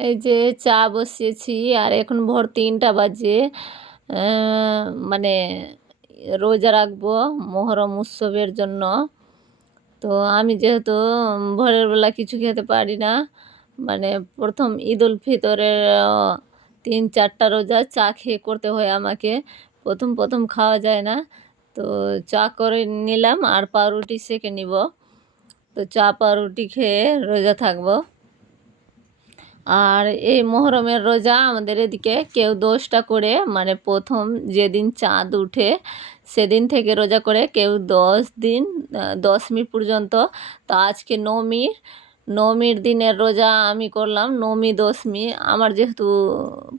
এই যে চা বসিয়েছি, আর এখন ভোর তিনটা বাজে। মানে রোজা রাখব মহরম উৎসবের জন্য। তো আমি যেহেতু ভোরের বেলা কিছু খেতে পারি না মানে প্রথম ঈদ উল ফিতরের তিন চারটা রোজা চা খেয়ে করতে হয় আমাকে। প্রথম প্রথম খাওয়া যায় না। তো চা করে নিলাম আর পাউরুটি সেঁকে নিব। তো চা পাউরুটি খেয়ে রোজা থাকব। আর এই মহরমের রোজা আমাদের এদিকে কেউ দশটা করে মানে প্রথম যেদিন চাঁদ উঠে সেদিন থেকে রোজা করে কেউ দশ দিন আহ, দশমী পর্যন্ত। তো আজকে নবমীর নবমীর দিনের রোজা আমি করলাম নবমী দশমী। আমার যেহেতু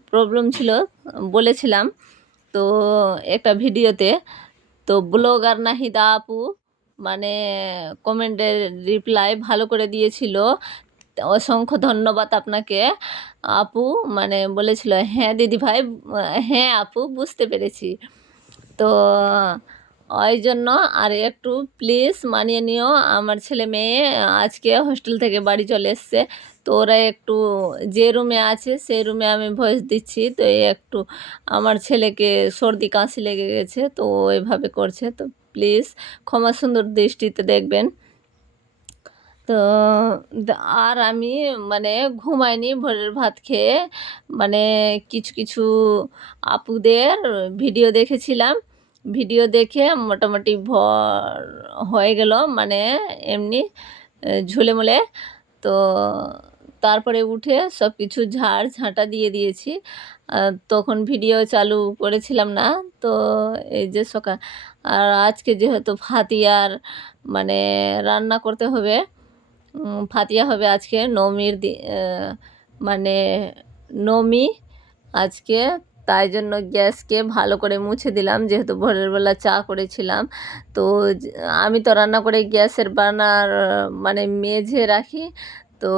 প্রবলেম ছিল বলেছিলাম তো একটা ভিডিওতে। তো ব্লগার নাহিদা আপু মানে কমেন্টের রিপ্লাই ভালো করে দিয়েছিল। অসংখ্য ধন্যবাদ আপনাকে। আপু মানে বলেছিল হ্যাঁ দিদি ভাই হ্যাঁ আপু, বুঝতে পেরেছি। তো, ওই জন্য আর একটু প্লিজ মানিয়ে নিও, আমার ছেলে মেয়ে আজকে হোস্টেল থেকে বাড়ি চলে এসছে। তো ওরা একটু, যে রুমে আছে সেই রুমে আমি ভয়েস দিচ্ছি। তো একটু, আমার ছেলেকে সর্দি, কাশি লেগে গেছে, তো এভাবে করছে। তো প্লিজ ক্ষমা সুন্দর দৃষ্টিতে দেখবেন। তো আর আমি মানে ঘুমাইনি, ভোরের ভাত খেয়ে। মানে কিছু কিছু আপুদের ভিডিও দেখেছিলাম। ভিডিও দেখে মোটামুটি ভর হয়ে গেল মানে এমনি ঝুলে মুলে তো তারপরে উঠে সব কিছু ঝাড় ঝাঁটা দিয়ে দিয়েছি। তখন ভিডিও চালু করেছিলাম না, তো এই যে সকাল, আর আজকে যেহেতু ফাতিয়ার মানে রান্না করতে হবে ফাতিয়া হবে আজকে নবমীর মানে নবমী আজকে। তাই জন্য গ্যাসকে ভালো করে মুছে দিলাম, যেহেতু ভোরের বেলা চা করেছিলাম। তো আমি তো রান্না করে গ্যাসের বানার মানে মেঝে রাখি। তো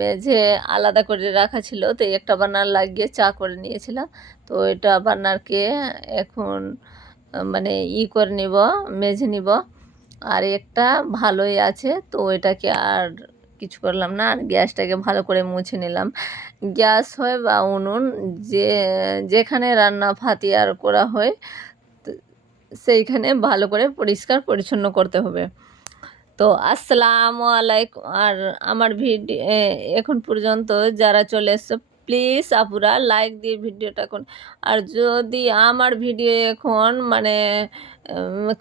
মেঝে আলাদা করে রাখা ছিল, তো একটা বার্নার লাগিয়ে চা করে নিয়েছিলাম। তো এটা বার্নারকে এখন মানে ই করে নিব, মেঝে নিব। আর একটা ভালোই আছে, তো এটাকে আর কিছু করলাম না, আর গ্যাসটাকে ভালো করে মুছে নিলাম। গ্যাস হয় বা উনুন, যে, যেখানে রান্না ফাতিয়ার করা হয় সেইখানে ভালো করে পরিষ্কার পরিচ্ছন্ন করতে হবে। তো আসসালামু আলাইকুম, আর আমার ভিডিও এখন পর্যন্ত যারা চলে এসছে প্লিজ আপুরা লাইক দিয়ে ভিডিওটা কোন আর যদি আমার ভিডিও এখন মানে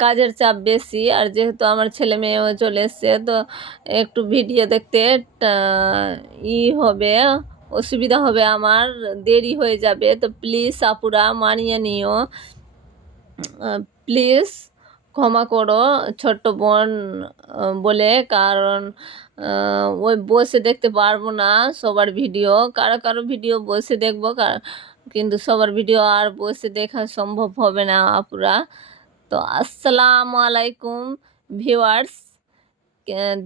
কাজের চাপ বেশি, আর যেহেতু আমার ছেলে মেয়েও চলে এসছে, তো একটু ভিডিও দেখতে ই হবে, অসুবিধা হবে আমার, দেরি হয়ে যাবে, তো প্লিজ আপুরা মানিয়ে নিও। প্লিজ ক্ষমা করো, ছোট্ট বোন বলে। কারণ ওই বসে দেখতে পারব না সবার ভিডিও। কারও কারও ভিডিও বসে দেখব কিন্তু সবার ভিডিও আর বসে দেখা সম্ভব হবে না আপুরা। তো আসসালামু আলাইকুম, ভিউয়ার্স।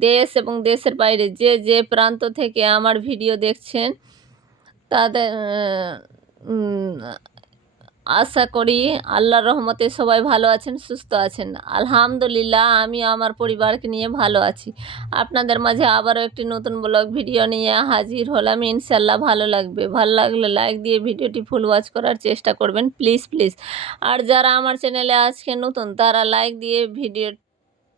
দেশ এবং দেশের বাইরে যে যে প্রান্ত থেকে আমার ভিডিও দেখছেন, তাদের আশা করি আল্লাহর রহমতে সবাই ভালো আছেন, সুস্থ আছেন। আলহামদুলিল্লাহ আমি আমার পরিবারকে নিয়ে ভালো আছি। আপনাদের মাঝে আবারও একটি নতুন ব্লগ ভিডিও নিয়ে হাজির হলাম। ইনশাল্লাহ ভালো লাগবে। ভালো লাগলে লাইক দিয়ে ভিডিওটি ফুল ওয়াচ করার চেষ্টা করবেন, প্লিজ প্লিজ। আর যারা আমার চ্যানেলে আজকে নতুন, তারা লাইক দিয়ে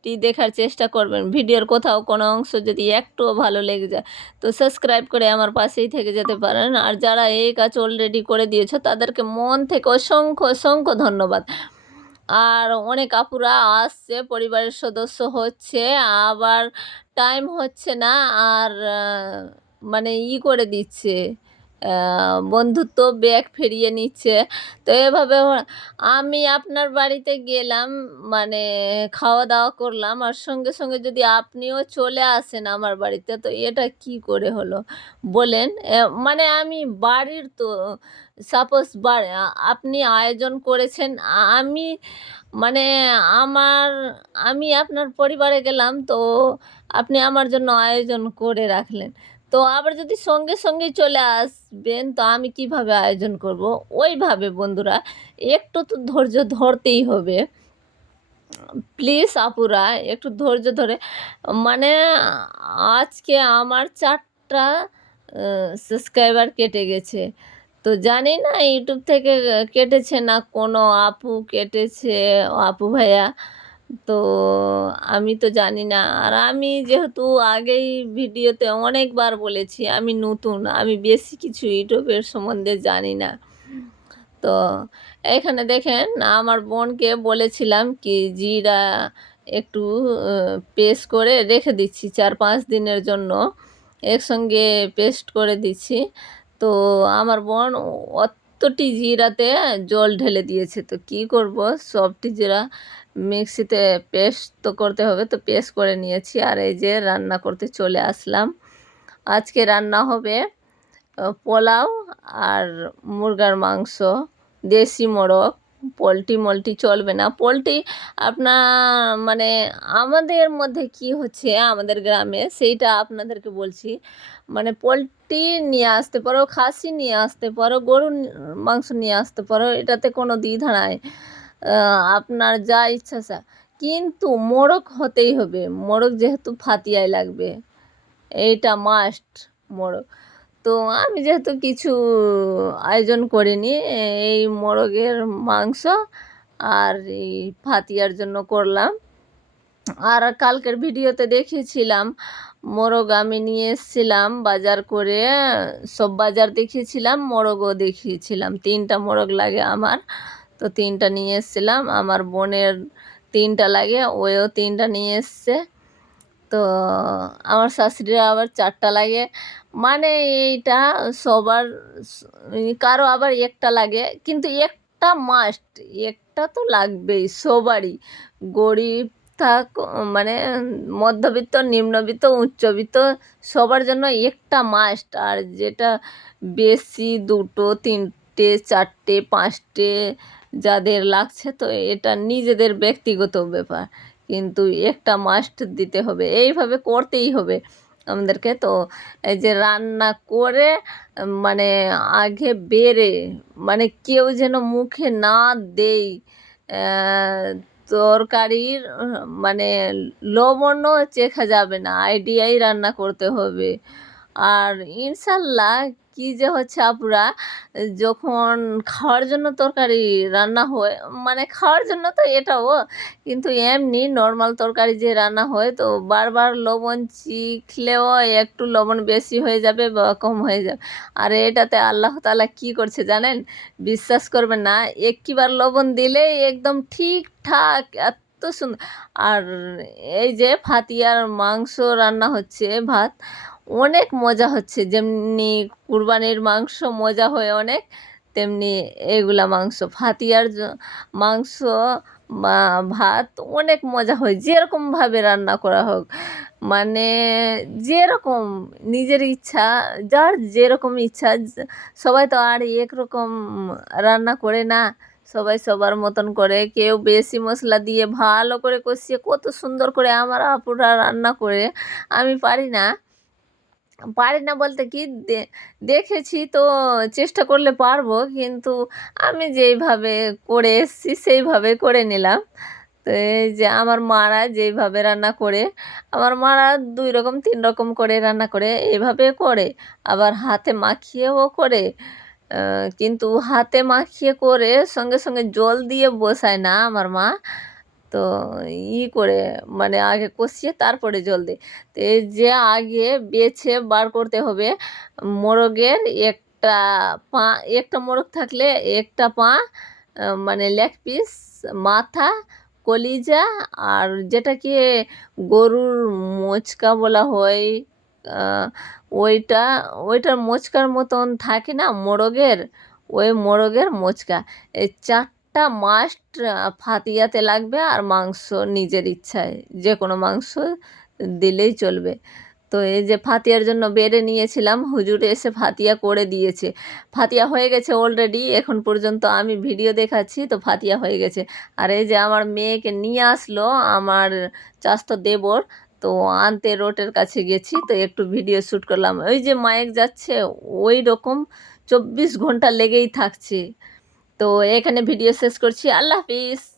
ভিডিওটি দেখার চেষ্টা করবেন। ভিডিওর কোথাও কোনো অংশ যদি একটুও ভালো লেগে যায়, তো সাবস্ক্রাইব করে আমার পাশেই থেকে যেতে পারেন। আর যারা এই কাজ অলরেডি করে দিয়েছ, তাদেরকে মন থেকে অসংখ্য অসংখ্য ধন্যবাদ। আর অনেক আপুরা আসছে, পরিবারের সদস্য হচ্ছে, আবার টাইম হচ্ছে না, আর মানে ই করে দিচ্ছে। বন্ধুত্ব ব্যাগ ফিরিয়ে নিচ্ছে। তো এভাবে আমি আপনার বাড়িতে গেলাম মানে খাওয়া দাওয়া করলাম, আর সঙ্গে সঙ্গে যদি আপনিও চলে আসেন আমার বাড়িতে, তো এটা কি করে হলো? বলেন মানে আমি বাড়ির তো সাপোজ আপনি আয়োজন করেছেন আমি মানে আমার, আমি আপনার পরিবারে গেলাম, তো আপনি আমার জন্য আয়োজন করে রাখলেন। তো আবার যদি সঙ্গে সঙ্গেই চলে আসবেন, তো আমি কীভাবে আয়োজন করব? ওইভাবে বন্ধুরা, একটু তো ধৈর্য ধরতেই হবে। প্লিজ আপুরা, একটু ধৈর্য ধরে। মানে আজকে আমার চারটা সাবস্ক্রাইবার কেটে গেছে। তো জানি না, ইউটিউব থেকে কেটেছে না কোনো আপু, কেটেছে আপু ভাইয়া। তো আমি তো জানি না। আর আমি যেহেতু আগেই ভিডিওতে অনেকবার বলেছি, আমি নতুন, আমি বেশি কিছু ইউটিউবের সম্বন্ধে জানি না। তো এখানে দেখেন, আমার বোনকে বলেছিলাম কি, জিরা একটু পেস্ট করে রেখে দিচ্ছি চার পাঁচ দিনের জন্য। একসঙ্গে পেস্ট করে দিচ্ছি। তো আমার বোন অতটি টিজিরাতে জল ঢেলে দিয়েছে, তো কি করব? সব টিজিরা মিক্সিতে পেস্ট তো করতে হবে, তো পেস্ট করে নিয়েছি। আর এই যে রান্না করতে চলে আসলাম। আজকে রান্না হবে পোলাও আর মুরগার মাংস, দেশি মোরগ পোলট্রি মোলট্রি চলবে না। পোলট্রি আপনার মানে আমাদের মধ্যে কি হচ্ছে আমাদের গ্রামে সেইটা আপনাদেরকে বলছি। মানে পোলট্রি নিয়ে আসতে পারো, খাসি নিয়ে আসতে পারো, গরুর মাংস নিয়ে আসতে পারো, এটাতে কোনো দ্বিধা নাই। আপনার যা ইচ্ছা সা। কিন্তু মোরগ হতেই হবে। মোরগ যেহেতু ফাতিয়ায় লাগবে, এইটা মাস্ট মোরগ। তো আমি যেহেতু কিছু আয়োজন করিনি, এই মোরগের মাংস আর এই ফাতিয়ার জন্য করলাম। আর কালকের ভিডিওতে দেখিয়েছিলাম মোরগ আমি নিয়ে এসেছিলাম বাজার করে, সব বাজার দেখিয়েছিলাম, মোরগও দেখিয়েছিলাম। তিনটা মোরগ লাগে আমার, তো তিনটা নিয়ে এসেছিলাম। আমার বোনের তিনটা লাগে ওও তিনটা নিয়ে এসছে। তো আমার শাশুড়িরা আবার চারটা লাগে। মানে এইটা সবার কারও আবার একটা লাগে। কিন্তু একটা মাস্ট একটা তো লাগবেই সবারই। গরিব থাক মানে মধ্যবিত্ত, নিম্নবিত্ত, উচ্চবিত্ত, সবার জন্য একটা মাস্ট আর যেটা বেশি দুটো, তিনটে, চারটে, পাঁচটে যাদের লাগছে তো এটা নিজেদের ব্যক্তিগত ব্যাপার। কিন্তু একটা মাস্ট দিতে হবে। এইভাবে করতেই হবে। আমাদেরকে। তো এই যে রান্না করে মানে আগে বেড়ে মানে কেউ যেন মুখে না দেই তরকারির মানে লবণও চেখা যাবে না, আইডিয়াই রান্না করতে হবে। আর ইনশাল্লাহ কি যে হচ্ছে আপুরা যখন খাওয়ার জন্য তরকারি রান্না হয় মানে খাওয়ার জন্য তো এটাও, কিন্তু এমনি নর্মাল তরকারি যে রান্না হয় তো বারবার লবণ চিখলেও একটু লবণ বেশি হয়ে যাবে বা কম হয়ে যাবে। আর এটাতে আল্লাহ তালা কি করছে জানেন? বিশ্বাস করবেন না, একটিবার লবণ দিলেই একদম ঠিকঠাক এত সুন্দর। আর এই যে ফাতিয়ার মাংস রান্না হচ্ছে ভাত অনেক মজা হচ্ছে। যেমনি কুরবানির মাংস মজা হয় অনেক, তেমনি এগুলা মাংস ফাতিয়ার মাংস বা ভাত অনেক মজা হয়। যেরকমভাবে রান্না করা হোক। মানে যেরকম নিজের ইচ্ছা, যার যেরকম ইচ্ছা সবাই তো আর একরকম রান্না করে না। সবাই সবার মতন করে। কেউ বেশি মশলা দিয়ে ভালো করে কষিয়ে কত সুন্দর করে আমার আপুরা রান্না করে। আমি পারি না। পারি না বলতে কি দেখেছি তো চেষ্টা করলে পারব, কিন্তু আমি যেইভাবে করে এসেছি সেইভাবে করে নিলাম। তো এই যে আমার মারা যেইভাবে রান্না করে, আমার মারা দুই রকম, তিন রকম করে রান্না করে এইভাবে করে, আবার হাতে মাখিয়েও করে কিন্তু হাতে মাখিয়ে করে সঙ্গে সঙ্গে জল দিয়ে বসায় না আমার মা। তো ই করে মানে আগে কষিয়ে তারপরে জল দেয় তো এই যে আগে বেছে বার করতে হবে, মোরগের একটা পা, একটা মোরগ থাকলে একটা পা মানে লেগ পিস, মাথা, কলিজা আর যেটাকে গরুর মোচকা বলা হয় ওইটা, ওইটার মোচকার মতন থাকে না মোরগের, ওই মোরগের মোচকা। এই চারটা মাস্ট ফাতিয়াতে লাগবে আর মাংস নিজের ইচ্ছায়। যে কোনো মাংস দিলেই চলবে। তো এই যে ফাতিয়ার জন্য বেড়ে নিয়েছিলাম, হুজুর এসে ফাতিয়া করে দিয়েছে। ফাতিয়া হয়ে গেছে অলরেডি এখন পর্যন্ত আমি ভিডিও দেখাচ্ছি, তো ফাতিয়া হয়ে গেছে। আর এই যে আমার মেয়েকে নিয়ে আসলো আমার চাস্ত দেবর, তো আনতে রোডের কাছে গেছি, তো একটু ভিডিও শ্যুট করলাম। ওই যে মায়েক যাচ্ছে ওই রকম চব্বিশ ঘণ্টা লেগেই থাকছে। তো এখানে ভিডিও শেষ করছি। আল্লাহ হাফিজ।